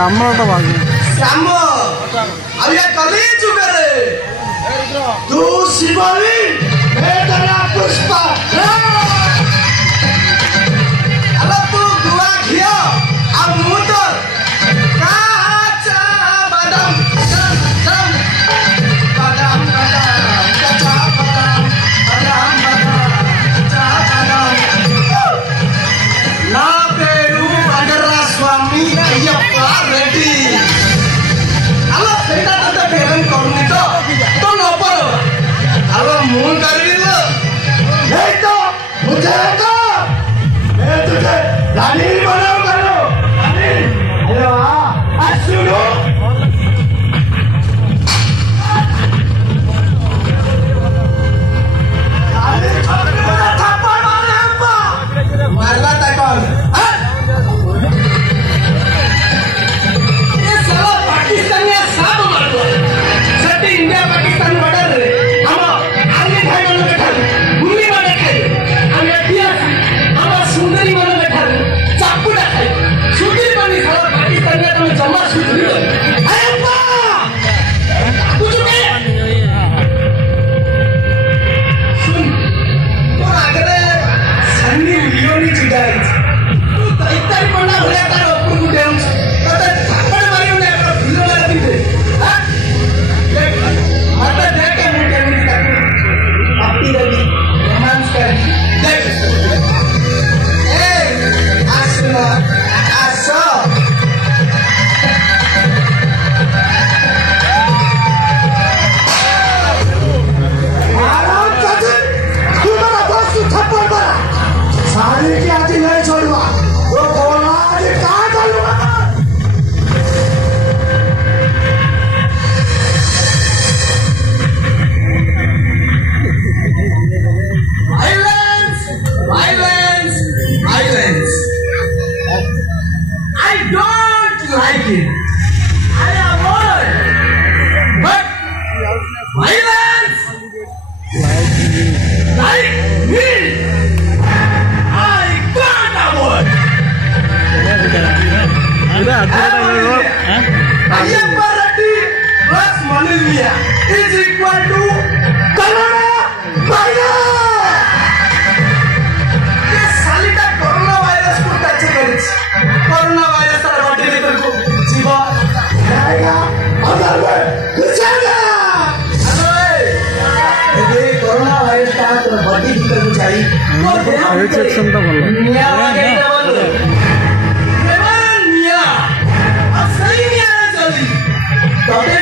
श्यामल तो बाजू श्याम अब ये कली चुके तू शिवाली मैं तेरा पुष्पा अब तू दुआ घिया अब मुँह तो काचा बादाम बादाम बादाम बादाम काचा बादाम बादाम बादाम काचा बादाम ना पेरू बंडरा स्वामी अय्यप्पा रेड्डी अल्लाह सेटा तते फेरन करूनी तो न पड़ो अल्लाह मुंह करवी लो नहीं तो मुझे तो मैं तुझे रानी बनाऊंगा लो रानी अरे वाह आज सुनो रानी छोटा थप्पड़ मारे अप्पा मारला टाइकॉन ये साला पाकिस्तानी साब मार दो सटी इंडिया पाकिस्तान बॉर्डर रे हम आर्मी भाई मन बैठा गुली मारे खाए हम इतिहास हम सुंदरी मन बैठा चाकूटा खाए सुंदरी बनी साला पाकिस्तान में तुम जमा सुंदरी अरे अप्पा कुछ के सुन तो आगे सन्नी लियोनी चिड़ाई तू तैतारी पन्ना भले तार ऊपर को देउछ तते थप्पड़ मारियो ने एकरा भिलो लागती दे हां देख मत देख के मुंडे में काटू पापी रवि रोमांस कर देख ए आसना आसो आराम से तू मेरा बॉस को थप्पड़ मारा सारे के आते नहीं छोड़वा वो बोला ये कहां चलूंगा violence violence violence I don't like it I avoid but violence like me I can't avoid Ayyappa Reddy plus Manilya is equal to coronavirus. ये सालिटा कोरोना वायरस को टच करिछ कोरोना वायरस तार बॉडी भीतर को जीवा जाएगा अंदर में घुसेगा अरे ये कोरोना वायरस का तार बॉडी भीतर को जाई हेड सेक्शन तो बोलो मियां के बोलो मियां अब सही मियां चली तबे